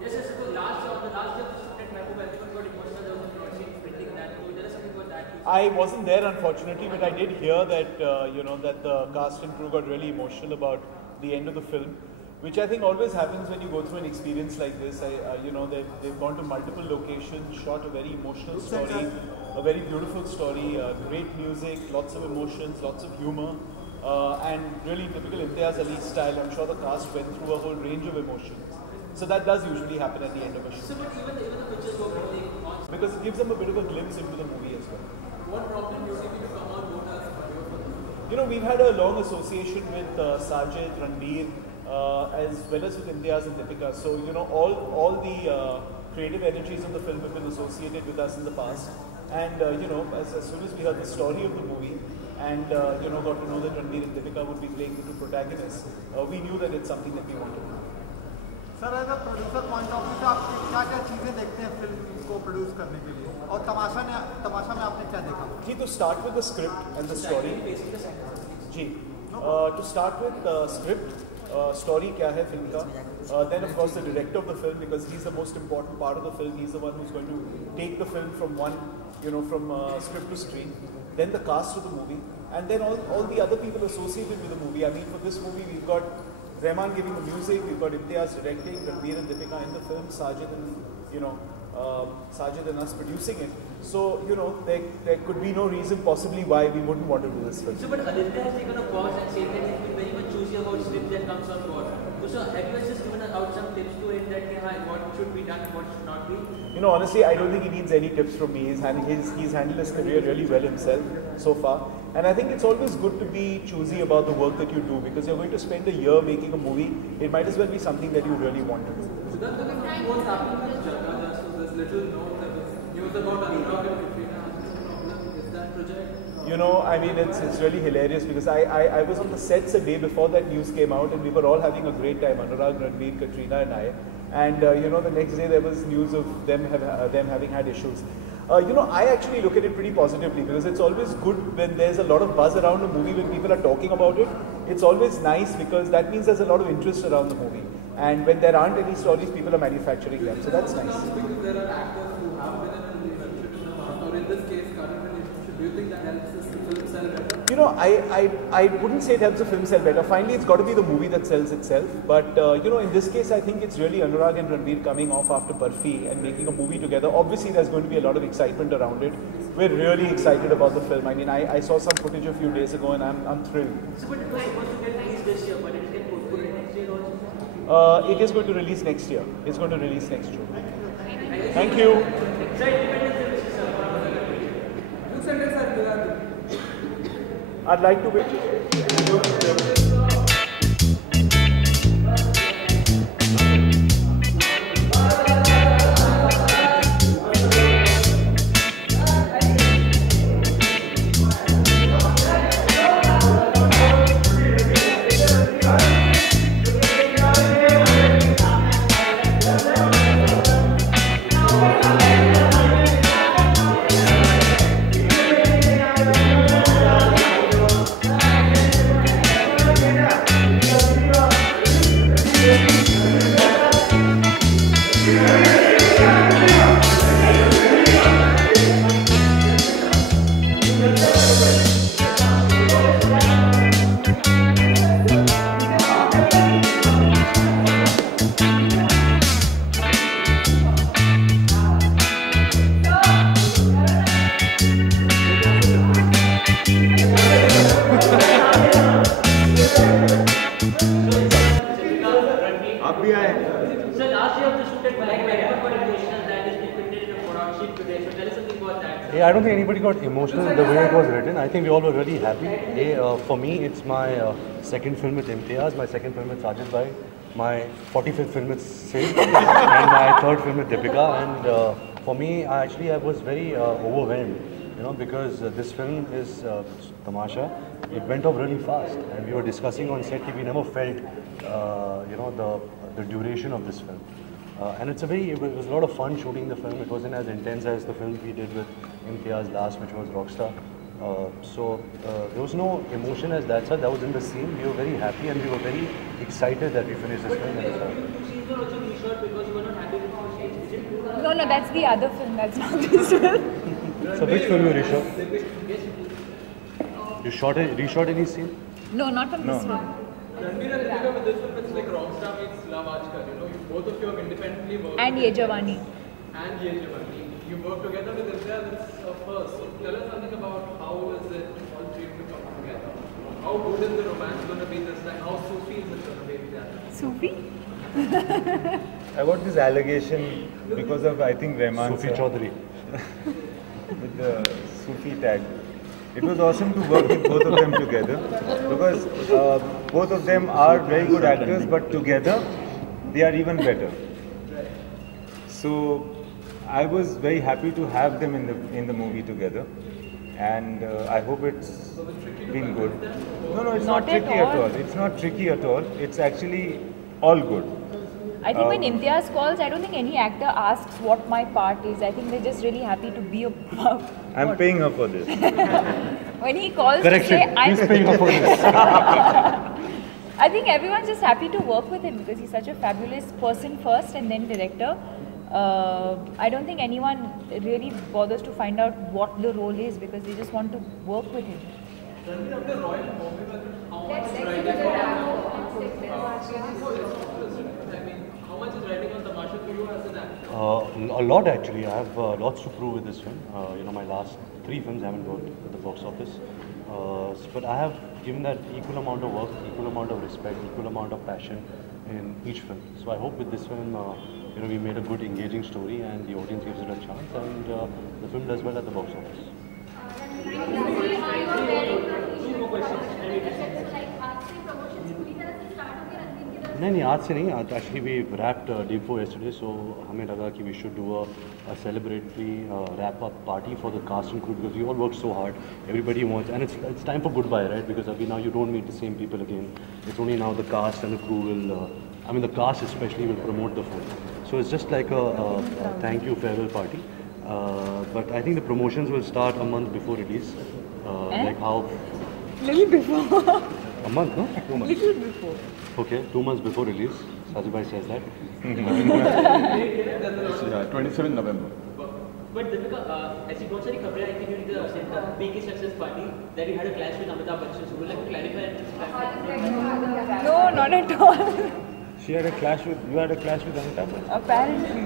Yes, yes. So on the last day of the shoot at Mehboob, everyone got emotional. There was a scene printing that. So tell us something about that. I wasn't there unfortunately, but I did hear that that the cast and crew got really emotional about the end of the film, which I think always happens when you go through an experience like this. They've gone to multiple locations, shot a very emotional story, a very beautiful story, great music, lots of emotions, lots of humor, and really typical Imtiaz Ali style. I'm sure the cast went through a whole range of emotions. So that does usually happen at the end of a shoot. So, but even the pictures were printing on. Because it gives them a bit of a glimpse into the movie as well. What problem do you see to come out both as audio for them? You know, we've had a long association with Sajid, Ranbir, as well as with Imtiaz and Deepika. So, you know, all the creative energies of the film have been associated with us in the past. And, as soon as we heard the story of the movie and, got to know that Ranbir and Deepika would be playing the two protagonists, we knew that it's something that we wanted to do. Sir as a producer point of view से आप क्या क्या चीज़ें देखते हैं film को produce करने के लिए और तमाशा में आपने क्या देखा? जी, to start with the script and the story. Ji, to start with the script, story क्या है फिल्म का, then of course the director of the film, because he's the most important part of the film. He's the one who's going to take the film from from script to screen. Then the cast of the movie, and then all the other people associated with the movie. I mean, for this movie we've got Rahman giving the music, we've got Imtiaz directing, Ranbir and Deepika in the film, Sajid and us producing it. So, there could be no reason possibly why we wouldn't want to do this film. So, but Aditya has taken a pause and said that he's been very much choosy about script that comes on board. So, have you just given out some tips to him that what should be done and what should not be? You know, honestly, I don't think he needs any tips from me. He's handled his career really well himself so far. And I think it's always good to be choosy about the work that you do, because you're going to spend a year making a movie. It might as well be something that you really want to do. So that's what's happening with Jagada. So there's little known news about Anurag and Katrina. Is that project? You know, I mean, it's really hilarious because I was on the sets a day before that news came out, and we were all having a great time, Anurag, Ranbir, Katrina and I. And the next day there was news of them having had issues. I actually look at it pretty positively, because it's always good when there's a lot of buzz around a movie, when people are talking about it. It's always nice because that means there's a lot of interest around the movie. And when there aren't any stories, people are manufacturing them. So that's nice. Because there are actors who have been in a relationship in the past, or in this case, current relationship. Do you think that helps the film sell better? You know, I wouldn't say it helps the film sell better. Finally, it's got to be the movie that sells itself. But, in this case, I think it's really Anurag and Ranbir coming off after Barfi and making a movie together. Obviously, there's going to be a lot of excitement around it. We're really excited about the film. I mean, I saw some footage a few days ago and I'm thrilled. So, but it was supposed to get released this year, but it can postpone it next year also? It is going to release next year. It's going to release next June. Thank you. I'd like to wait. Yeah, I don't think anybody got emotional the way it was written. I think we all were really happy. For me, it's my second film with Imtiaz, my second film with Sajid Bhai, my 45th film with Sid, and my third film with Deepika. And for me, I was very overwhelmed, because this film is Tamasha. It went off really fast, and we were discussing on set that we never felt, the duration of this film. And it was a lot of fun shooting the film. It wasn't as intense as the film we did with Imtiaz last, which was Rockstar. There was no emotion as that, sir. That was in the scene. We were very happy and we were very excited that we finished this film. But scenes were also reshot because you were not happy No, no, that's the other film. That's not this film. So which film you reshot? You reshot any scene? No, not from this film. Ranveer and Deepika with this film, it's like Rockstar meets Love Aajkal. You know, both of you have independently worked. And Ye Jawani. And Ye Jawani. You work together with Imtiaz. It's a first. So tell us something about how is it all three to come together? How good is the romance going to be this time? How Sufi is it going to be? Sufi? I got this allegation because of, I think, Rahman Sufi sir, Chaudhary. with the Sufi tag. It was awesome to work with both of them together because both of them are very good actors, but together they are even better. So I was very happy to have them in the movie together, and I hope it's been good. No, it's not tricky at all. It's not tricky at all. It's actually all good. I think when Imtiaz calls, I don't think any actor asks what my part is. I think they're just really happy to be a part. I'm paying her for this. When he calls Correction. to say, He's paying her for this. I think everyone's just happy to work with him because he's such a fabulous person first and then director. I don't think anyone really bothers to find out what the role is because they just want to work with him. How much is riding on Tamasha for you as an actor? A lot actually. I have lots to prove with this film. My last 3 films haven't worked at the box office. But I have given that equal amount of work, equal amount of respect, equal amount of passion in each film. So I hope with this film, we made a good engaging story and the audience gives it a chance and the film does well at the box office. नहीं आज से नहीं actually we wrapped day 4 yesterday, so हमें लगा कि we should do a celebratory wrap up party for the cast and crew because we all worked so hard. Everybody wants, and it's time for goodbye, right? Because now you don't meet the same people again. It's only now the cast and the crew will, the cast especially will promote the film. So it's just like a thank you farewell party. But I think the promotions will start a month before release. Like how? Little before. A month, no? 2 months. Little before. Okay, 2 months before release. Sajid bhai says that. 27 November. But Deepika, ऐसी बहुत सारी खबरें आई थी during the PK success party that you had a clash with Amitabh Bachchan. So would you like to clarify that? No, not at all. You had a clash with Amitabh Bachchan? Apparently,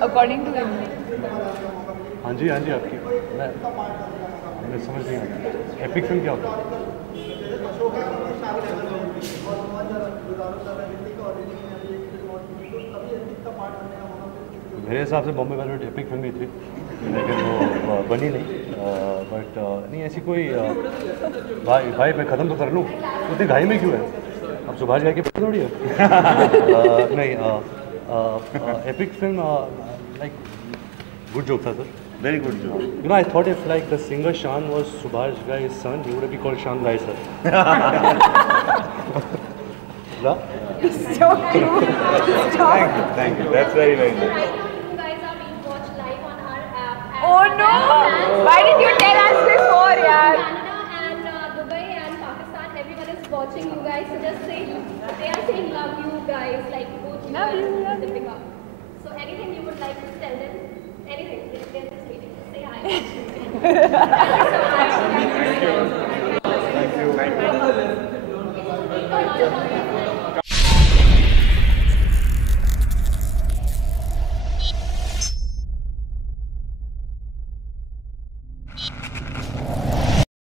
according to him. हाँ जी आपकी मैं समझ नहीं आया epic film क्या होता है मेरे हिसाब से बॉम्बे वेलवेट एपिक फिल्म ही थी लेकिन वो बनी नहीं बट नहीं ऐसी कोई भाई मैं ख़त्म तो कर लूँ उतनी घाई में क्यों है अब सुभाष गाय की थोड़ी है नहीं epic film like good joke था sir. Very good job. I thought if like the singer Shan was Subhash Gai's son, he would have been called Shan Gai sir. No? So cute. Thank you. That's very, very nice. You guys are being watched live on our app. Oh no! Why did you tell us before, yaar? Canada and Dubai and Pakistan, everyone is watching you guys. So just say, they are saying love you guys, like both you Love you, and love you. Deepika. So anything you would like to tell them? Anything? They're just waiting. Say hi. Thank you so much.